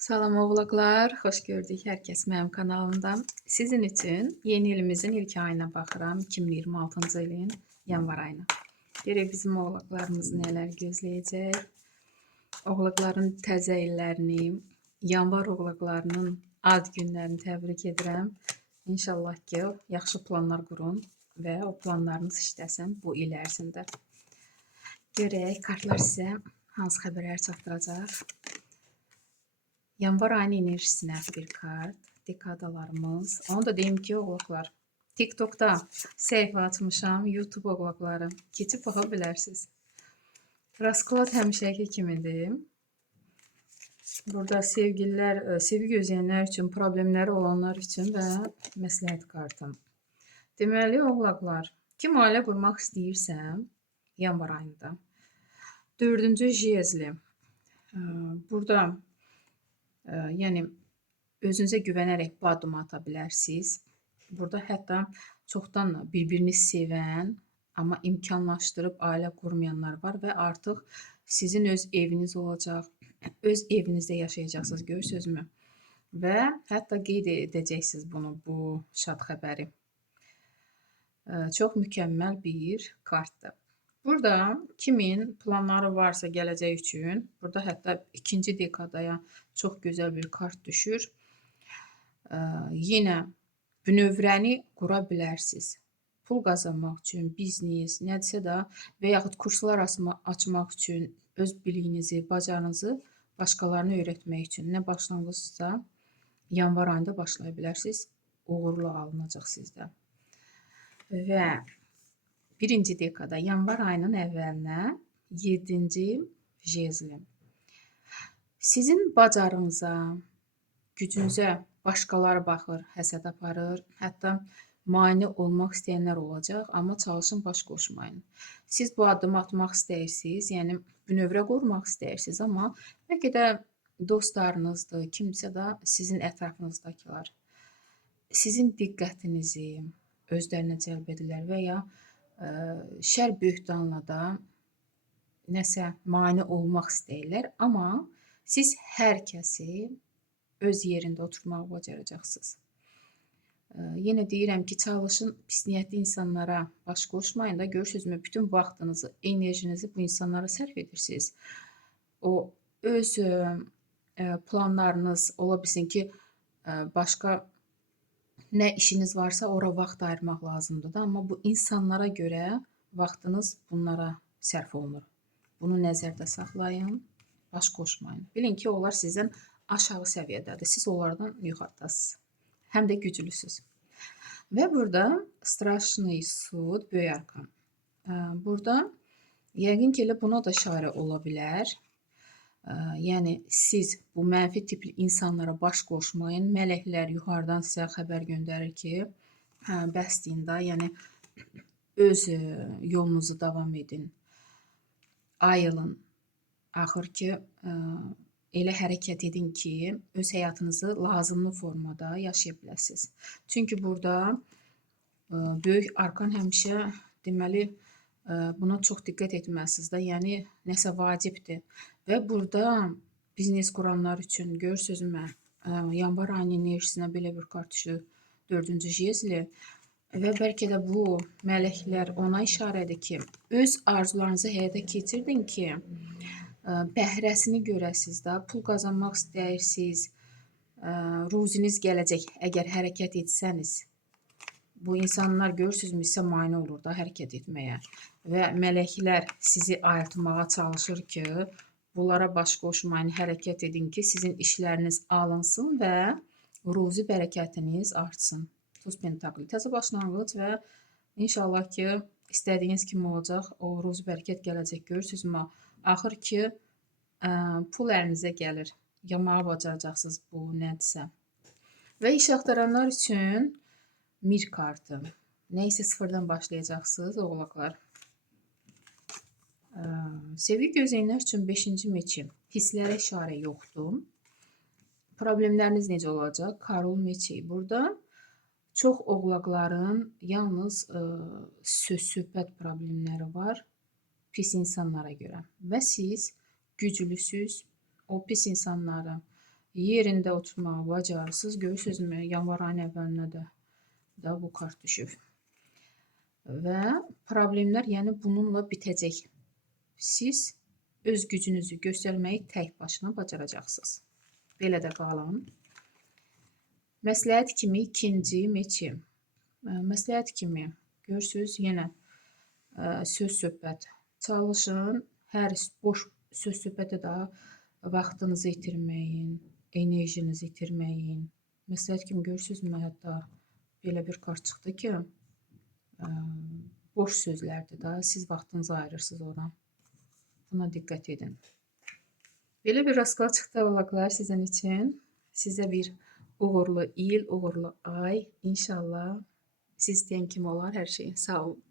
Salam oğlaklar, xoş gördük hər kəs mənim kanalımda. Sizin üçün yeni ilimizin ilk ayına baxıram, 2026-cı ilin yanvar ayına. Görək bizim oğlaqlarımız nələr gözləyəcək. Oğlaqların təzə illərini, yanvar oğlaqlarının ad günlərini təbrik edirəm. İnşallah ki, yaxşı planlar qurun və o planlarınız işləsin bu il ərzində. Görək kartlar sizə hansı xəbərlər çatdıracaq. Yanvar ayının enerjisinə bir kart, dekadalarımız. Onu da deyim ki, oğlaqlar, TikTok'da səhifə açmışam, YouTube oğlaqları. Keçib baxa bilərsiniz. Rasklad həmişəki kimidir. Burada sevgililər, sevgi gözləyənlər üçün, problemləri olanlar üçün və məsləhət kartım. Deməli, oğlaqlar, kim ailə qurmaq istəyirsəm, yanvar ayında. 4-cü jezli. Burada yəni özünüzə güvənərək bu addımı ata bilərsiniz. Burada hətta çoxdan bir-birini sevən, amma imkanlaşdırıb ailə qurmayanlar var və artıq sizin öz eviniz olacaq, öz evinizdə yaşayacaqsınız, görürsünüzmü? Və hətta qeyd edəcəksiniz bunu, bu şad xəbəri. Çox mükəmməl bir kartdır. Burada kimin planları varsa gələcək üçün, burada hətta 2-ci dekadaya çox gözəl bir kart düşür. Yenə bünövrəni qura bilərsiniz. Pul qazanmaq üçün, biznes, nədirsə də və yaxud kurslar açmaq üçün öz biliyinizi, bacarınızı başqalarına öyrətmək üçün nə başlanğıcsa yanvar ayında başlaya bilərsiniz. Uğurlu alınacaq sizdə. Və 1-ci dekada yanvar ayının əvvəlinə 7-ci jezli. Sizin bacarınıza, gücünüzə başqaları baxır, həsəd aparır, hətta mane olmaq istəyənlər olacaq, amma çalışın baş qoşmayın. Siz bu addımı atmaq istəyirsiniz, yəni bünövrə qurmaq istəyirsiniz, amma bəlkə də dostlarınızdır, kimsə də sizin ətrafınızdakılar sizin diqqətinizi özlərinə cəlb edirlər və ya şər böhtanla da nəsə mane olmaq istəyirlər, amma siz hər kəsi öz yerində oturmağı bacaracaqsınız. Yenə deyirəm ki, çalışın pis niyyətli insanlara baş qoşmayın da, görürsünüzmü, bütün vaxtınızı, enerjinizi bu insanlara sərf edirsiniz. O öz planlarınız ola bilsin ki, başqa nə işiniz varsa ora vaxt ayırmaq lazımdır da, amma bu insanlara görə vaxtınız bunlara sərf olunur. Bunu nəzərdə saxlayın, baş qoşmayın. Bilin ki, onlar sizdən aşağı səviyyədədir. Siz onlardan yuxarıdasınız. Həm də güclüsünüz. Və burada Strashny Sud, Böyük Arkan. Burada yəqin ki, elə buna da işarə ola bilər. Yəni siz bu mənfi tipli insanlara baş qoşmayın. Mələklər yuxarıdan sizə xəbər göndərir ki, bəsləyin də, yəni öz yolunuzu davam edin. Ayılın. Axır ki, elə hərəkət edin ki, öz həyatınızı lazımlı formada yaşaya biləsiniz. Çünki burada böyük arkan həmişə deməli buna çox diqqət etməlisiniz də, yəni nəsə vacibdir. Və burada biznes quranlar üçün görürsünüzmü, yanvar ayının enerjisinə belə bir kart düşür, 4-cü jezli. Və bəlkə də bu mələklər ona işarədir ki, öz arzularınızı həyata keçirdin ki, bəhrəsini görəsiniz də, pul qazanmaq istəyirsiniz, ruziniz gələcək, əgər hərəkət etsəniz. Bu insanlar görürsünüzmü, sizə mane olur da hərəkət etməyə. Və mələklər sizi ayıltmağa çalışır ki, bunlara baş qoşmayın, hərəkət edin ki, sizin işləriniz alınsın və ruzi bərəkətiniz artsın. Tuz pentakli, təzə başlanğıc və inşallah ki, istədiyiniz kimi olacaq, o ruzi bərəkət gələcək, görürsünüzmü? Axır ki, pul əlinizə gəlir, yamağa bacaracaqsınız bu nədirsə. Və iş axtaranlar üçün mir kartı. Neysə sıfırdan başlayacaqsınız, oğlaqlar. Sevgi gözləyənlər üçün 5-ci meçi. Hisslərə işarə yoxdur. Problemləriniz necə olacaq? Karol meçi. Burada çox oğlaqların yalnız söz-söhbət problemləri var pis insanlara görə. Və siz güclüsüz, o pis insanları yerində oturmağı bacarırsınız. Görürsünüzmü? Yanvar ayının əvvəlinə də bu kart düşüb. Və problemlər yəni bununla bitəcək. Siz öz gücünüzü göstərməyi tək başına bacaracaqsınız. Belə də qalın. Məsləhət kimi ikinci meçi. Məsləhət kimi görürsünüz yenə söz-söhbət çalışın. Hər boş söz-söhbətə də vaxtınızı itirməyin, enerjinizi itirməyin. Məsləhət kimi görürsünüzmü, hətta belə bir kart çıxdı ki, boş sözlərdir da, siz vaxtınızı ayırırsınız ona. Buna diqqət edin. Belə bir rastkal çıxdı vloglar sizin üçün. Sizə bir uğurlu il, uğurlu ay. İnşallah siz istəyən kimi olar hər şey. Sağ olun.